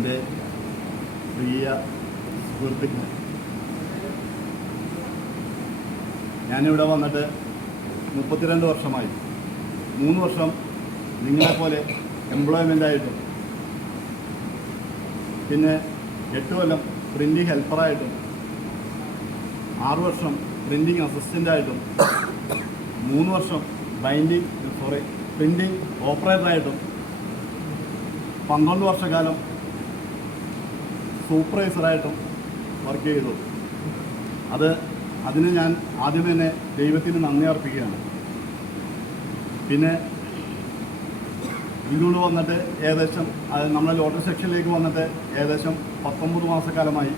എൻ്റെ പ്രിയ സുഹൃത്തുക്കൾ, ഞാനിവിടെ വന്നിട്ട് 32 വർഷമായി. 3 വർഷം നിങ്ങളെപ്പോലെ എംപ്ലോയ്മെൻ്റായിട്ടും, പിന്നെ 8 കൊല്ലം പ്രിൻറ്റിങ് ഹെൽപ്പറായിട്ടും, 6 വർഷം പ്രിൻറ്റിങ് അസിസ്റ്റൻ്റായിട്ടും, 3 വർഷം പ്രിൻറ്റിങ് ഓപ്പറേറ്ററായിട്ടും, 12 വർഷക്കാലം സൂപ്പർവൈസറായിട്ടും വർക്ക് ചെയ്തു. അതിന് ഞാൻ ആദ്യം തന്നെ ദൈവത്തിന് നന്ദി അർപ്പിക്കുകയാണ്. പിന്നെ ഇങ്ങോട്ട് വന്നിട്ട് ഏകദേശം നമ്മളെ ലോട്ടറി സെക്ഷനിലേക്ക് വന്നിട്ട് ഏകദേശം 19 മാസക്കാലമായി.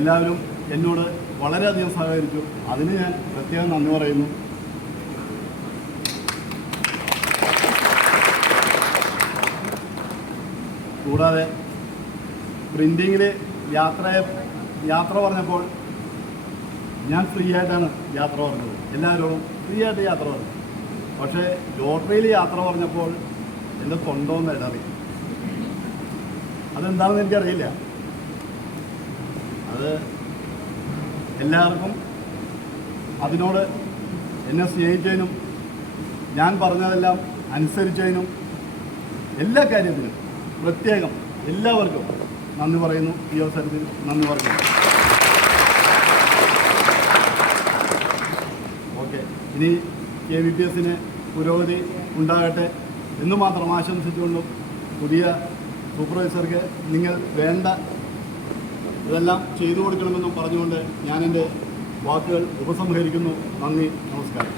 എല്ലാവരും എന്നോട് വളരെയധികം സഹകരിച്ചു. അതിന് ഞാൻ പ്രത്യേകം നന്ദി പറയുന്നു. കൂടാതെ പ്രിൻറ്റിങ്ങിൽ യാത്ര പറഞ്ഞപ്പോൾ ഞാൻ ഫ്രീ ആയിട്ടാണ് യാത്ര പറഞ്ഞത്. എല്ലാവരോടും ഫ്രീ ആയിട്ട് യാത്ര പറഞ്ഞു. പക്ഷേ ലോട്ടറിയിൽ യാത്ര പറഞ്ഞപ്പോൾ എൻ്റെ തൊണ്ടോന്ന് ഇടറി. അതെന്താണെന്ന് എനിക്കറിയില്ല. അത് എല്ലാവർക്കും അതിനോട് എന്നെ സ്നേഹിച്ചതിനും ഞാൻ പറഞ്ഞതെല്ലാം അനുസരിച്ചതിനും എല്ലാ കാര്യത്തിനും പ്രത്യേകം എല്ലാവർക്കും നന്ദി പറയുന്നു. ഈ അവസരത്തിൽ നന്ദി പറയുന്നു. ഓക്കെ, ഇനി KVPSന് പുരോഗതി ഉണ്ടാകട്ടെ എന്ന് മാത്രം ആശംസിച്ചുകൊണ്ടും പുതിയ സൂപ്പർവൈസർക്ക് നിങ്ങൾ വേണ്ട ഇതെല്ലാം ചെയ്തു കൊടുക്കണമെന്നും പറഞ്ഞുകൊണ്ട് ഞാൻ എൻ്റെ വാക്കുകൾ ഉപസംഹരിക്കുന്നു. നന്ദി, നമസ്കാരം.